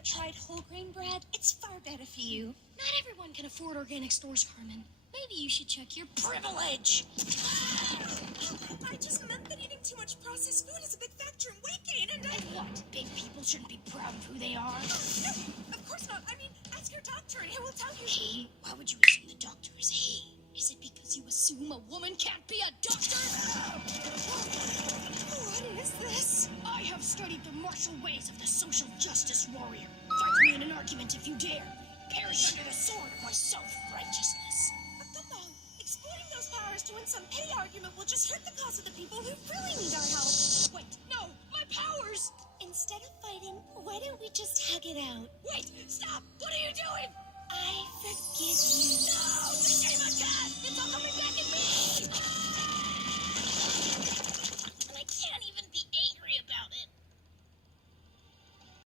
ever tried whole grain bread? It's far better for you. Not everyone can afford organic stores, Carmen. Maybe you should check your privilege. I just meant that eating too much processed food is a big factor in weight gain, and And what? Big people shouldn't be proud of who they are? No, of course not. I mean, ask your doctor and he will tell you. He? Why would you assume the doctor is he? Is it because you assume a woman can't be a doctor? What is this? I have studied the martial ways of the social justice warrior. Fight me in an argument if you dare. Perish under the sword of my self-righteousness. But Gumball, exploiting those powers to win some petty argument will just hurt the cause of the people who really need our help. Wait, no, my powers! Instead of fighting, why don't we just hug it out? Wait, stop! What are you doing? I forgive you. No! The shame on God! It's all coming back at me!